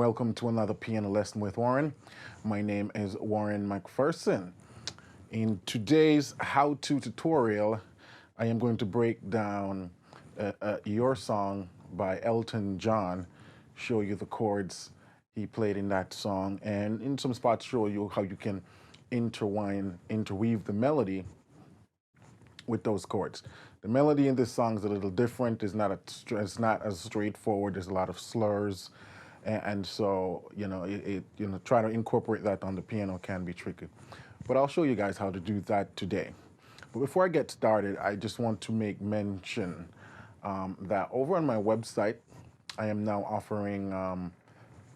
welcome to another piano lesson with Warren. My name is Warren McPherson. In today's how-to tutorial, I am going to break down Your Song by Elton John, show you the chords he played in that song, and in some spots show you how you can interweave the melody with those chords. The melody in this song is a little different. It's not as straightforward. There's a lot of slurs, and so try to incorporate that on the piano can be tricky. But I'll show you guys how to do that today. But before I get started, I just want to make mention that over on my website, I am now offering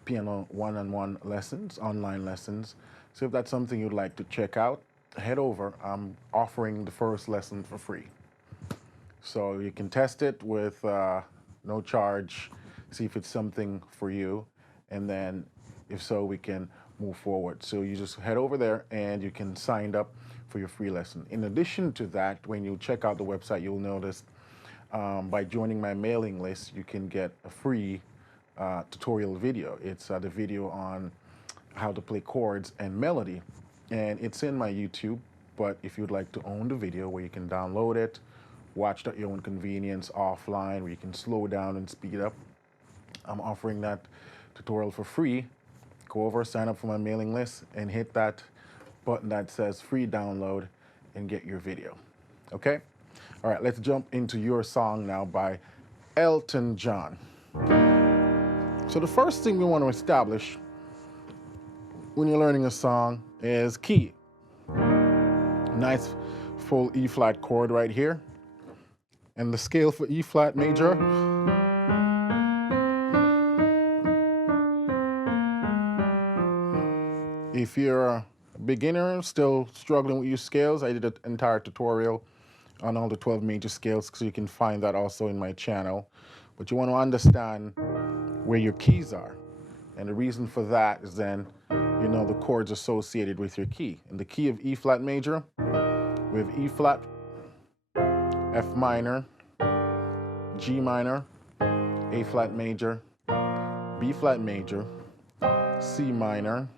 piano one-on-one lessons, online lessons. So if that's something you'd like to check out, head over. I'm offering the first lesson for free. So you can test it with no charge, see if it's something for you, and then if so, we can move forward. So you just head over there and you can sign up for your free lesson. In addition to that, when you check out the website, you'll notice by joining my mailing list, you can get a free tutorial video. It's the video on how to play chords and melody. And it's in my YouTube, but if you'd like to own the video where you can download it, watch at your own convenience offline, where you can slow down and speed up, I'm offering that tutorial for free. Go over, sign up for my mailing list, and hit that button that says free download and get your video. Okay? All right, let's jump into Your Song now by Elton John. So the first thing we want to establish when you're learning a song is key. Nice full E flat chord right here. And the scale for E flat major. If you're a beginner, still struggling with your scales, I did an entire tutorial on all the 12 major scales, so you can find that also in my channel. But you want to understand where your keys are. And the reason for that is then you know the chords associated with your key. In the key of E flat major, we have E flat, F minor, G minor, A flat major, B flat major, C minor,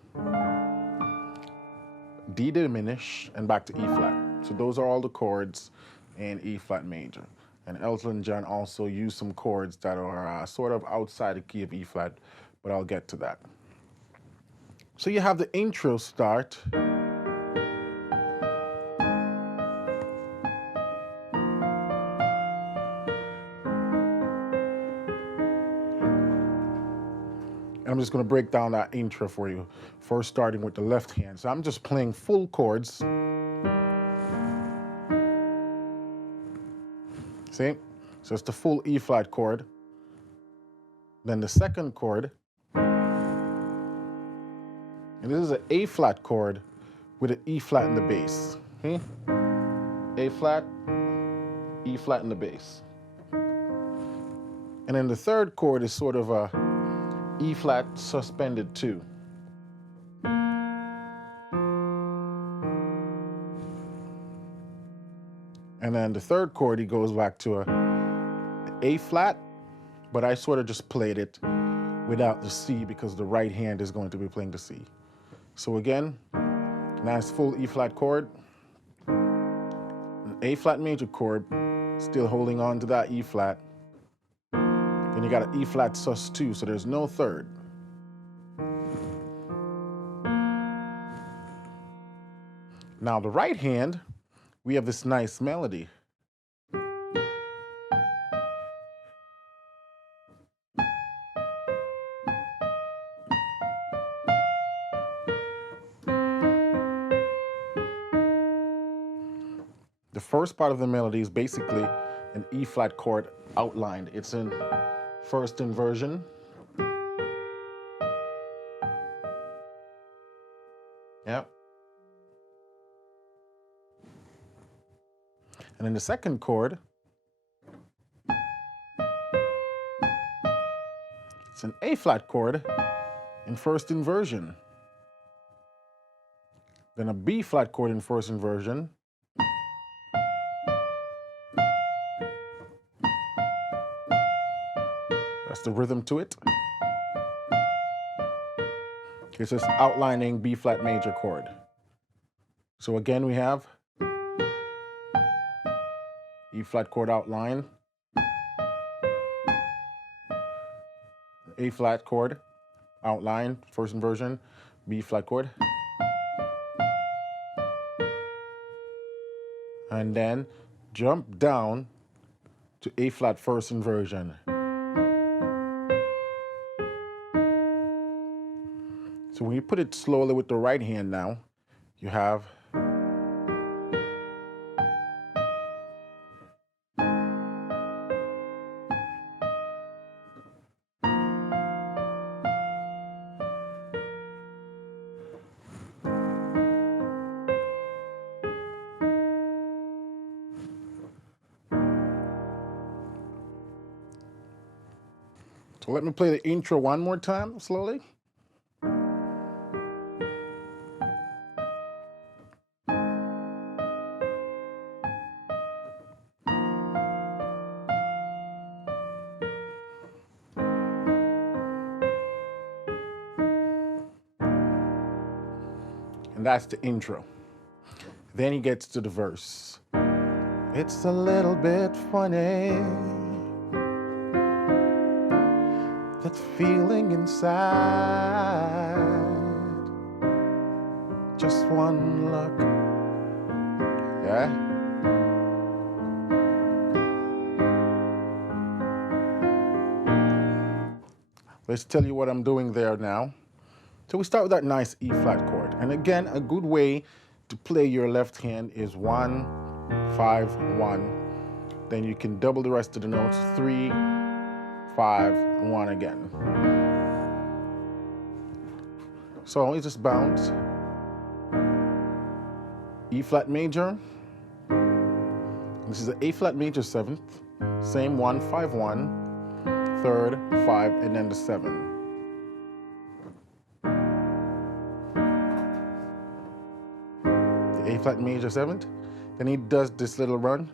D diminished, and back to E flat. So those are all the chords in E flat major. And Elton John also used some chords that are sort of outside the key of E flat, but I'll get to that. So you have the intro start. And I'm just going to break down that intro for you, first starting with the left hand. So I'm just playing full chords. See? So it's the full E flat chord. Then the second chord. And this is an A flat chord with an E flat in the bass. Okay? A flat, E flat in the bass. And then the third chord is sort of a E flat suspended 2. And then the third chord, he goes back to A flat, but I sort of just played it without the C because the right hand is going to be playing the C. So again, nice full E flat chord, an A flat major chord, still holding on to that E flat. Then you got an E flat sus 2, so there's no third. Now the right hand, we have this nice melody. The first part of the melody is basically an E flat chord outlined. It's in first inversion. Yep. And then the second chord, it's an A flat chord in first inversion. Then a B flat chord in first inversion. That's the rhythm to it. It's just outlining B flat major chord. So again, we have E flat chord outline, A flat chord outline, first inversion, B flat chord, and then jump down to A flat first inversion. So when you put it slowly with the right hand now, you have so let me play the intro one more time, slowly. And that's the intro. Then he gets to the verse. It's a little bit funny, that feeling inside. Just one look, yeah? Let's tell you what I'm doing there now. So we start with that nice E flat chord. And again, a good way to play your left hand is 1, 5, 1. Then you can double the rest of the notes, 3, 5, 1 again. So we just bounce. E flat major. This is the A flat major 7th. Same 1, 5, 1. 3rd, 5, and then the 7. A flat major 7th, then he does this little run.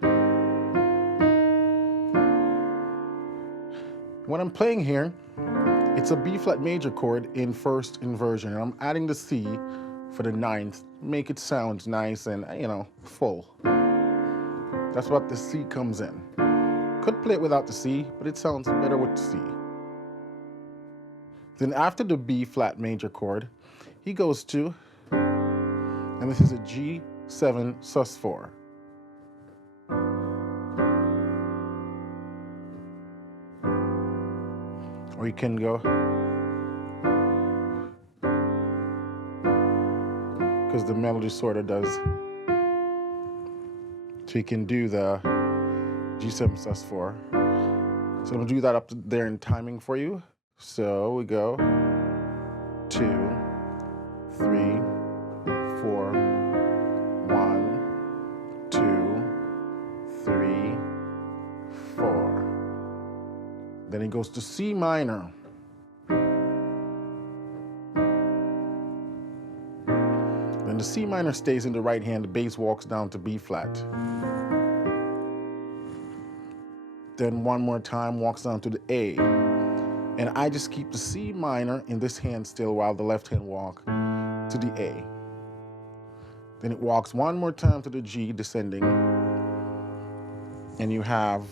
When I'm playing here, it's a B flat major chord in first inversion, and I'm adding the C for the 9th, make it sound nice and, you know, full. That's what the C comes in. Could play it without the C, but it sounds better with the C. Then after the B flat major chord, he goes to, and this is a G7 sus4. Or you can go, because the melody sort of does. So you can do the G7 sus4. So I'm gonna do that up there in timing for you. So we go 2, 3, 4, 1, 2, 3, 4. Then he goes to C minor. Then the C minor stays in the right hand, the bass walks down to B flat. Then one more time, walks down to the A. And I just keep the C minor in this hand still while the left hand walk to the A. Then it walks one more time to the G, descending. And you have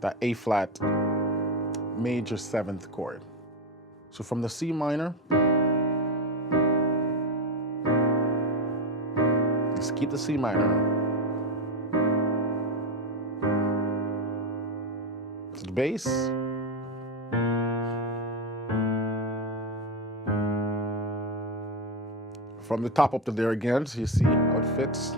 that A flat major 7th chord. So from the C minor, just keep the C minor. To the bass. From the top up to there again, so you see how it fits.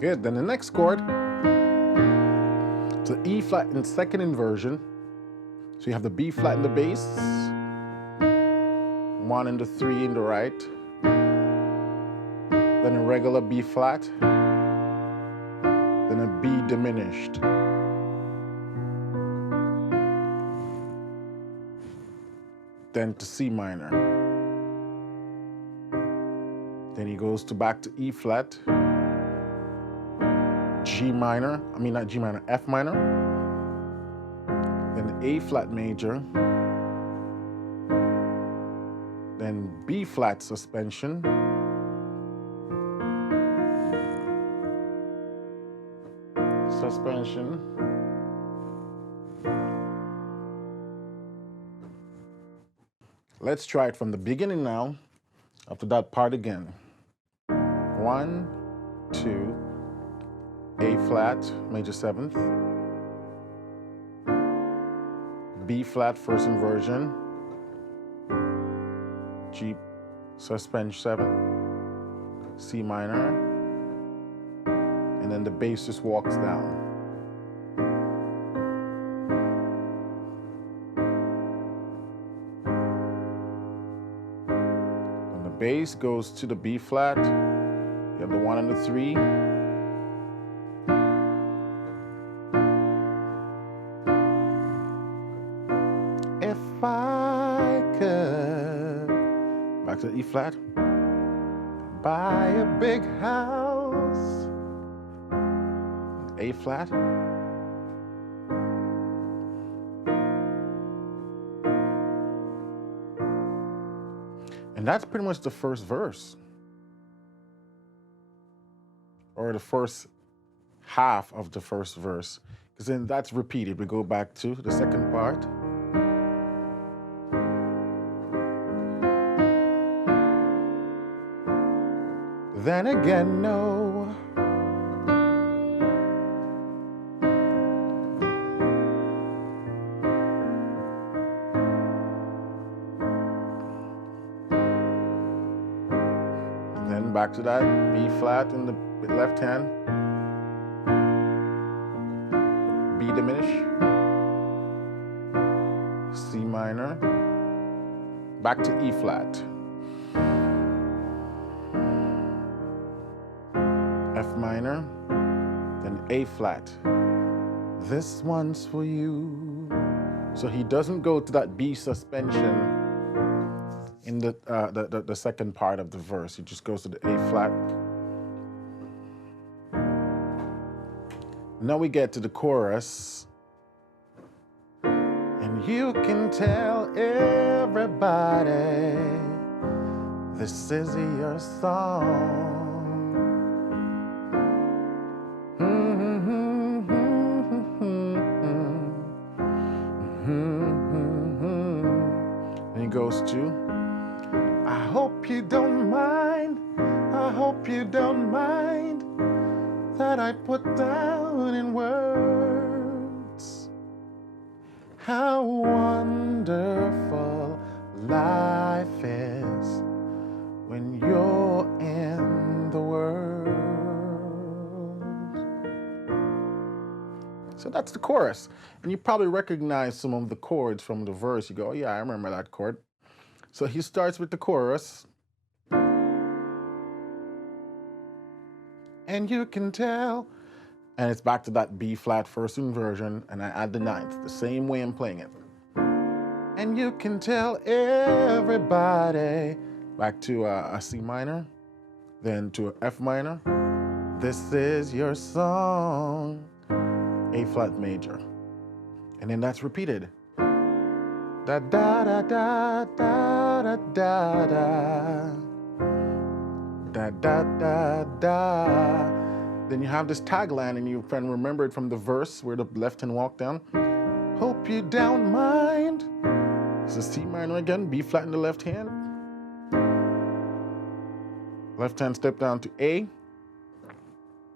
Good, then the next chord, it's the E flat in 2nd inversion. So you have the B flat in the bass, 1 and the 3 in the right, then a regular B flat, then a B diminished. then to C minor. Then he goes back to E flat, G minor, not G minor, F minor, then A flat major, then B flat suspension, Let's try it from the beginning now, up to that part again. 1, 2, A flat, major 7th, B flat, first inversion, G suspension 7, C minor, and then the bass just walks down. When the bass goes to the B flat, you have the 1 and the 3. If I could, back to E flat, buy a big house, A flat, and that's pretty much the first verse, or the first half of the first verse, because then that's repeated. We go back to the second part. Then again, no. Then back to that B flat in the left hand, B diminished, C minor, back to E flat, F minor, then A flat. This one's for you. So he doesn't go to that B suspension in the second part of the verse. He just goes to the A flat. Now we get to the chorus. And you can tell everybody this is your song. And he goes to, I hope you don't mind, I hope you don't mind that I put down in words how wonderful life is when you're in the world. So that's the chorus. And you probably recognize some of the chords from the verse. You go, oh, yeah, I remember that chord. So he starts with the chorus. And you can tell. And it's back to that B flat first inversion, and I add the 9th, the same way I'm playing it. And you can tell everybody, back to a C minor, then to a F minor. This is your song, A flat major. And then that's repeated. Da da da da da da da da da da da. Then you have this tagline, and you can remember it from the verse where the left hand walk down. Hope you don't mind. It's a C minor again, B flat in the left hand. Left hand step down to A,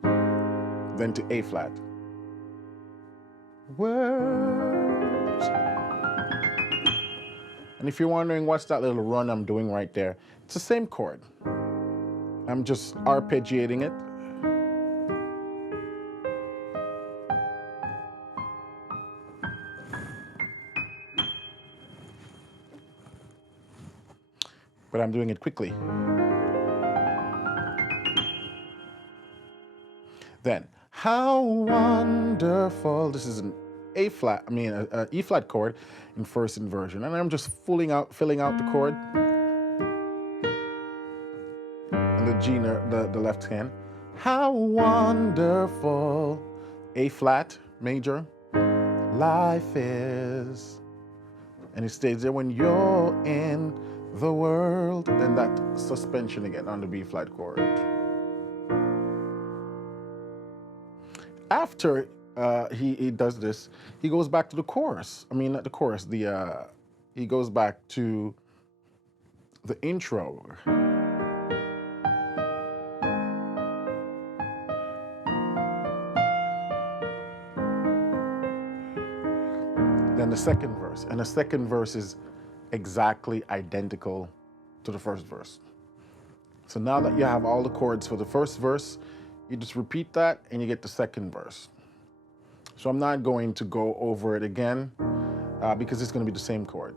then to A flat. Words. And if you're wondering what's that little run I'm doing right there, it's the same chord. I'm just arpeggiating it. But I'm doing it quickly. Then, how wonderful, this is an A flat, a E flat chord in first inversion, and I'm just filling out the chord, and the G, the left hand. How wonderful, A flat major, life is. And it stays there when you're in the world. Then that suspension again on the B flat chord. After he does this, he goes back to the chorus. I mean, not the chorus. He goes back to the intro. Then the second verse, and the second verse is exactly identical to the first verse. So now that you have all the chords for the first verse, you just repeat that and you get the second verse. So I'm not going to go over it again because it's going to be the same chord.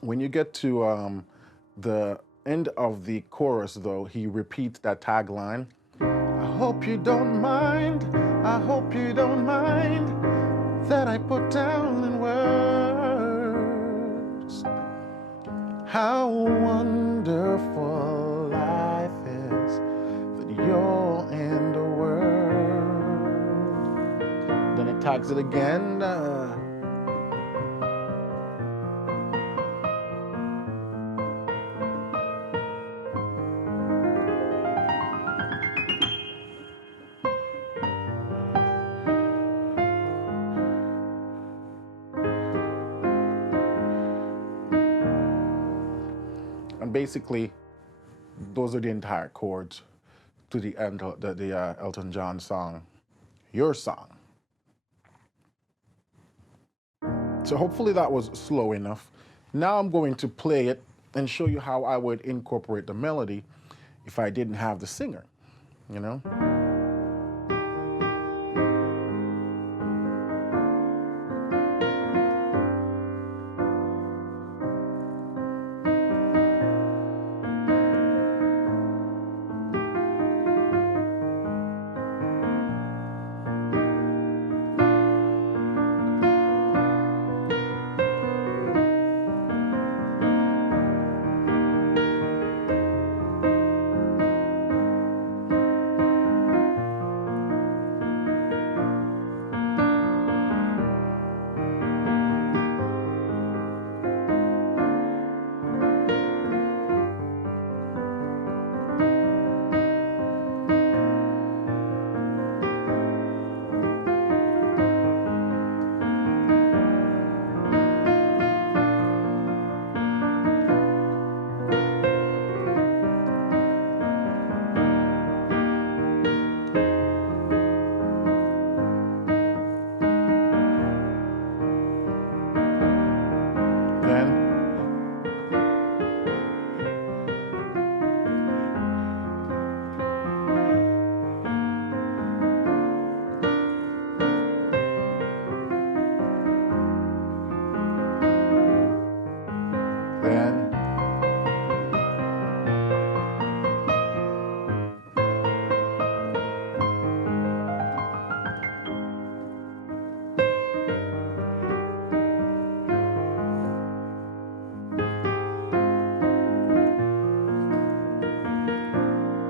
When you get to the end of the chorus, though, he repeats that tagline. I hope you don't mind, I hope you don't mind that I put down in words how wonderful life is, that you're in the world. Then it tags it again. And basically, those are the entire chords to the end of the Elton John song, Your Song. So hopefully that was slow enough. Now I'm going to play it and show you how I would incorporate the melody if I didn't have the singer, you know?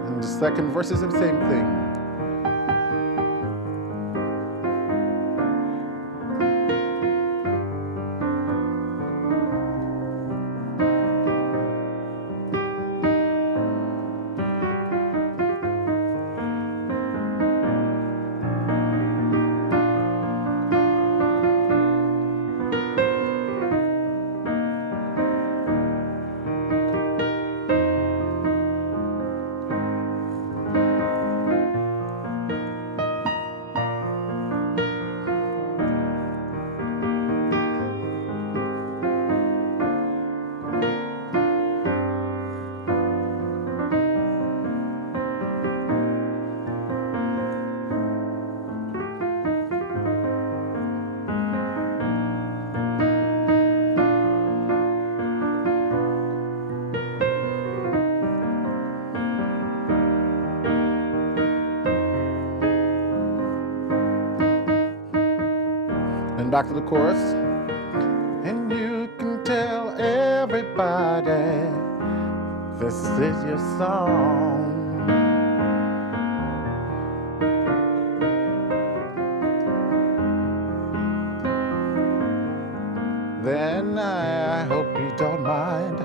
And the second verse is the same thing. Then back to the chorus. And you can tell everybody this is your song. Then I hope you don't mind.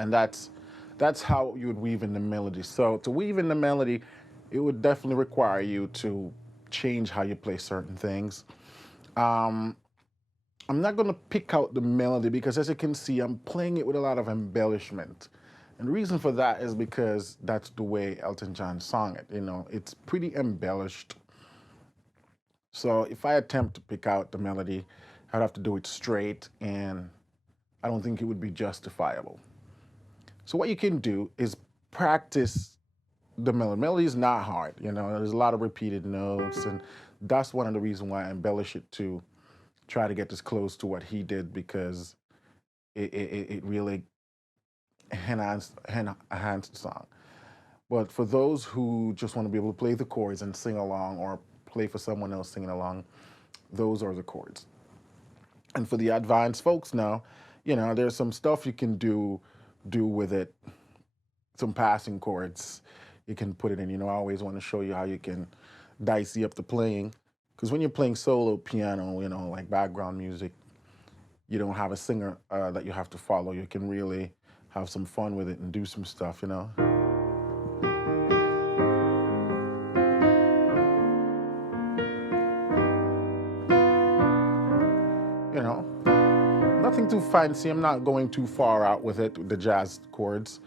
And that's how you would weave in the melody. So to weave in the melody, it would definitely require you to change how you play certain things. I'm not going to pick out the melody because, as you can see, I'm playing it with a lot of embellishment. And the reason for that is because that's the way Elton John sang it. You know, it's pretty embellished. So if I attempt to pick out the melody, I'd have to do it straight, and I don't think it would be justifiable. So what you can do is practice the melody. Melody is not hard, you know, there's a lot of repeated notes, and that's one of the reasons why I embellish it to try to get as close to what he did, because it really enhanced the song. But for those who just want to be able to play the chords and sing along, or play for someone else singing along, those are the chords. And for the advanced folks now, you know, there's some stuff you can do with it, some passing chords you can put it in. You know, I always want to show you how you can dicey up the playing, because when you're playing solo piano, you know, like background music, you don't have a singer that you have to follow. You can really have some fun with it and do some stuff, you know. You know, nothing too fancy. I'm not going too far out with it, with the jazz chords.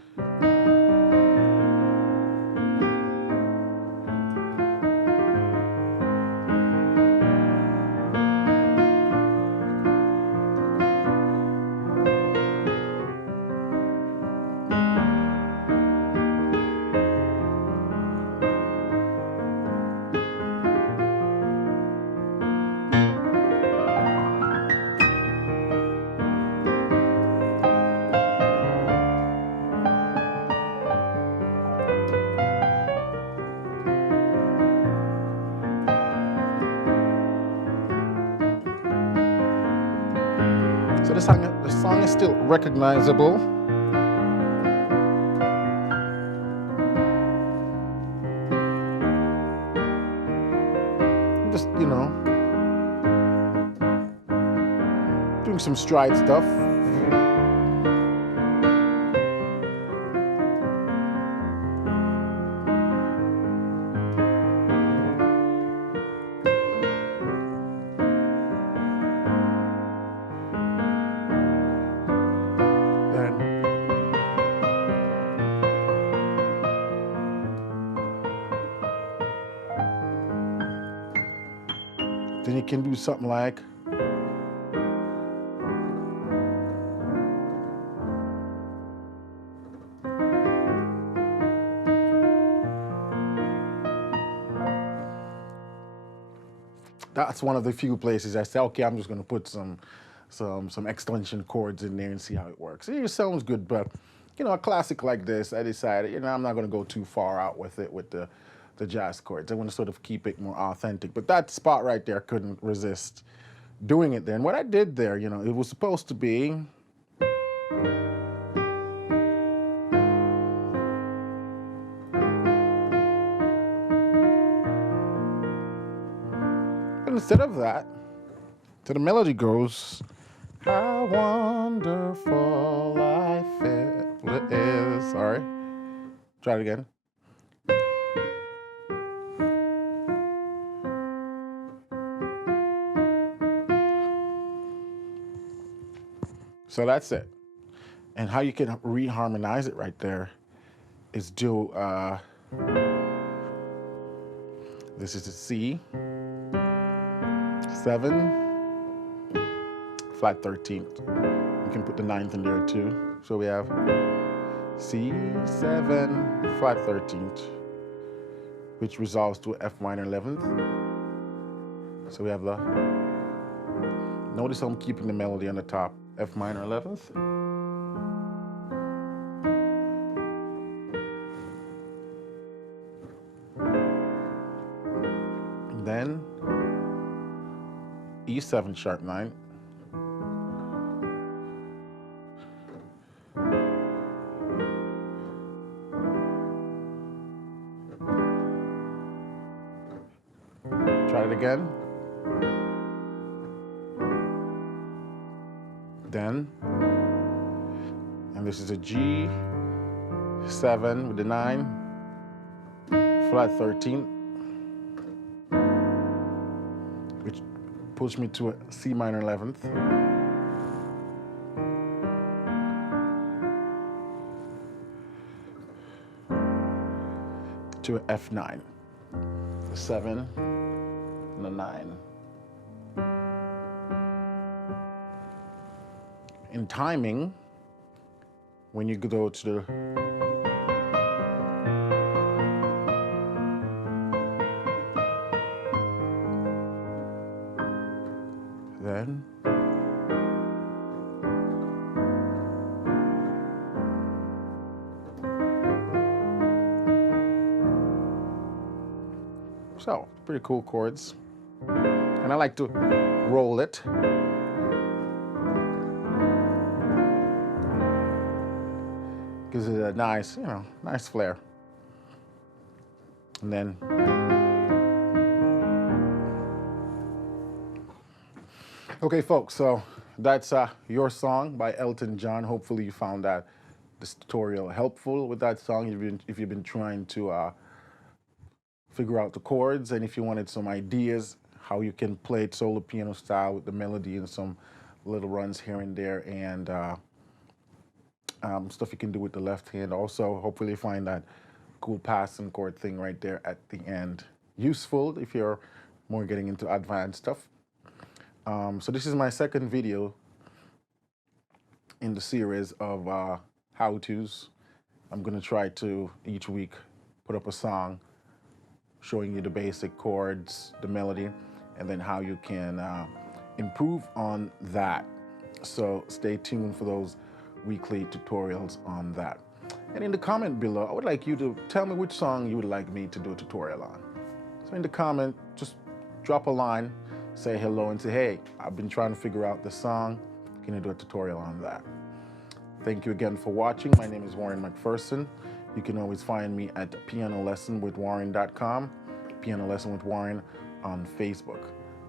So the song is still recognizable. Just, you know, doing some stride stuff. Then you can do something like, that's one of the few places I say, okay, I'm just going to put some extension chords in there and see how it works. It sounds good, but you know, a classic like this, I decided, you know, I'm not going to go too far out with it with the jazz chords. I want to sort of keep it more authentic. But that spot right there, couldn't resist doing it there. And what I did there, you know, it was supposed to be. But instead of that, so the melody goes, how wonderful life is. Sorry. Try it again. So that's it. And how you can reharmonize it right there is do, this is a C, 7, flat 13th. You can put the 9th in there too. So we have C, 7, flat 13th, which resolves to F minor 11th. So we have the, notice I'm keeping the melody on the top, F minor 11th. And then E7 sharp 9. Try it again. Then, and this is a G7 with the 9, flat 13, which pushed me to a C minor 11th. To an F9, the 7 and the 9. In timing, when you go to the then so pretty cool chords, and I like to roll it. Gives it a nice, nice flair. And then okay, folks, so that's Your Song by Elton John. Hopefully you found this tutorial helpful with that song if you've been trying to figure out the chords, and if you wanted some ideas how you can play it solo piano style with the melody and some little runs here and there, and stuff you can do with the left hand. Also, hopefully you find that cool passing chord thing right there at the end useful if you're more getting into advanced stuff. So this is my second video in the series of how-tos. I'm going to try to each week put up a song showing you the basic chords, the melody, and then how you can improve on that. So stay tuned for those weekly tutorials on that. And in the comment below, I would like you to tell me which song you would like me to do a tutorial on. So in the comment, just drop a line, say hello, and say, hey, I've been trying to figure out the song. Can you do a tutorial on that? Thank you again for watching. My name is Warren McPherson. You can always find me at pianolessonwithwarren.com, Piano Lesson with Warren on Facebook.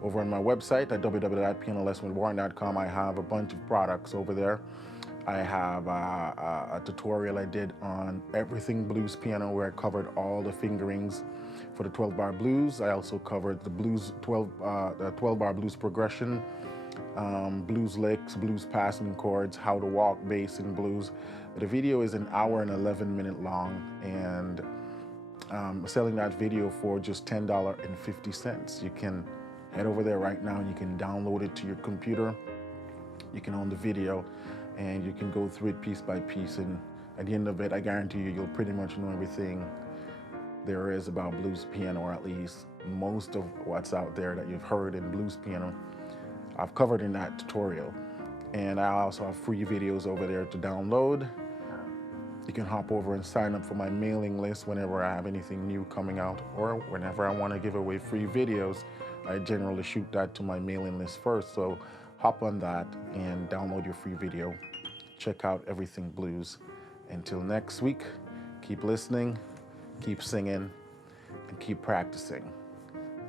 Over on my website at www.pianolessonwithwarren.com, I have a bunch of products over there. I have a tutorial I did on everything blues piano, where I covered all the fingerings for the 12-bar blues. I also covered the blues 12-bar blues progression, blues licks, blues passing chords, how to walk bass in blues. The video is an hour and 11-minute long, and I'm selling that video for just $10.50. You can head over there right now and you can download it to your computer. You can own the video and you can go through it piece by piece, and at the end of it, I guarantee you'll pretty much know everything there is about blues piano, or at least most of what's out there that you've heard in blues piano I've covered in that tutorial. And I also have free videos over there to download. You can hop over and sign up for my mailing list whenever I have anything new coming out, or whenever I want to give away free videos. I generally shoot that to my mailing list first, so hop on that and download your free video. Check out Everything Blues. Until next week, keep listening, keep singing, and keep practicing.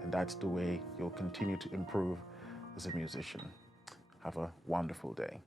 And that's the way you'll continue to improve as a musician. Have a wonderful day.